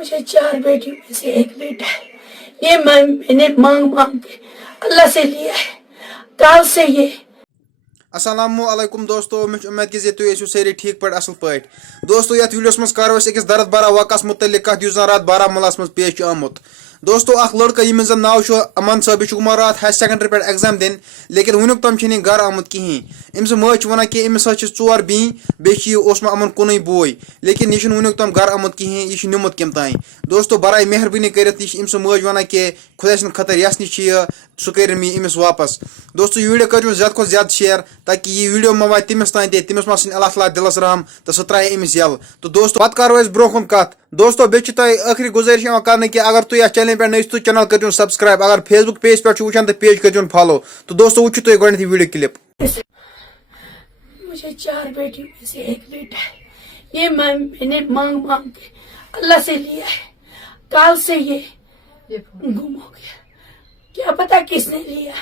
मुझे 4 बेटियों में से एक बेटा है। ये मैंने मांग के अल्लाह से लिया है। काल से ये अस्सलामुअलैकुम दोस्तों, मैं उम्मीद कि तुम ऐसो सारे ठीक पे असल पे। दोस्तों यथ वीडियोस मज करो अकिस दर्द भरा वाकस मुतलिक कत युस रात बारामुला मज पेश आमुत। दोस्तों अख लड़का यमिस जन नाव अमन साहब गुमा रात हायर सेकेंडरी पे एग्जाम दिन, लेकिन वुनुक तम घर आमुत कहें। अम्स मज वन कि अमिस 4 बी बे अमन कुन बोय, लेकिन यह वुनुक तम घर आमुत कहें, यह निमुत कम तान। दोस्तों बराए मेहरबानी कर अम्स मज वन कि खुदा सद खतर यस नश सह कर अमिस वापस। दोस्तों यह वीडियो करो ज्यादा खुद ज्यादा शेयर, ताकि यह वीडियो मा वात तमिस तान तमिस मा सन अल्लाह ताला दिलस रहम तो सह त्राय अमिस यल। तो दोस्तों पत करो ब्रो कुन कत। दोस्तों बे आखिरी गुजारिश कर कि अगर तुम यह चैनल पे नई तो चैनल कर सब्सक्राइब, अगर फेसबुक पेज पे वुचान तो पेज कर फॉलो। तो दोस्तों वो तुम गई वीडियो क्लिप। मुझे 4 बेटियों में से एक बेटा है। ये मैंने मांग के अल्लाह से लिया है। काल से ये गुम हो गया। क्या पता किसने लिया।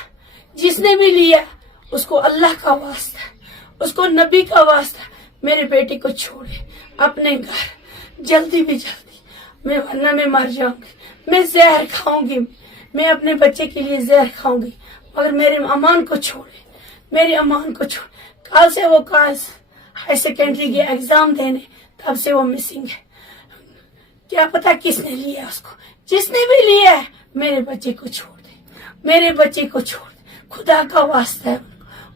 जिसने भी लिया उसको अल्लाह का वास्ता, उसको नबी का वास्ता, मेरे बेटे को छोड़े अपने घर जल्दी भी जल्दी। मैं वरना मैं मर जाऊंगी, मैं जहर खाऊंगी, मैं अपने बच्चे के लिए जहर खाऊंगी, मगर मेरे अमान को छोड़े, मेरे अमान को छोड़े। कल से वो हायर सेकेंडरी के एग्जाम देने, तब से वो मिसिंग है। क्या पता किसने लिया उसको। जिसने भी लिया है मेरे बच्चे को छोड़ दे, मेरे बच्चे को छोड़ दे। खुदा का वास्ता है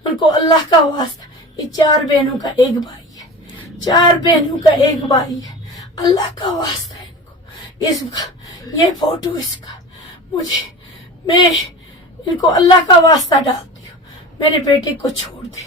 उनको अल्लाह का वास्ता। ये 4 बहनों का एक भाई है, 4 बहनों का एक भाई है। अल्लाह का वास्ता है इनको। इसका ये फोटो इसका मैं इनको अल्लाह का वास्ता डालती हूँ। मेरे बेटे को छोड़ दे।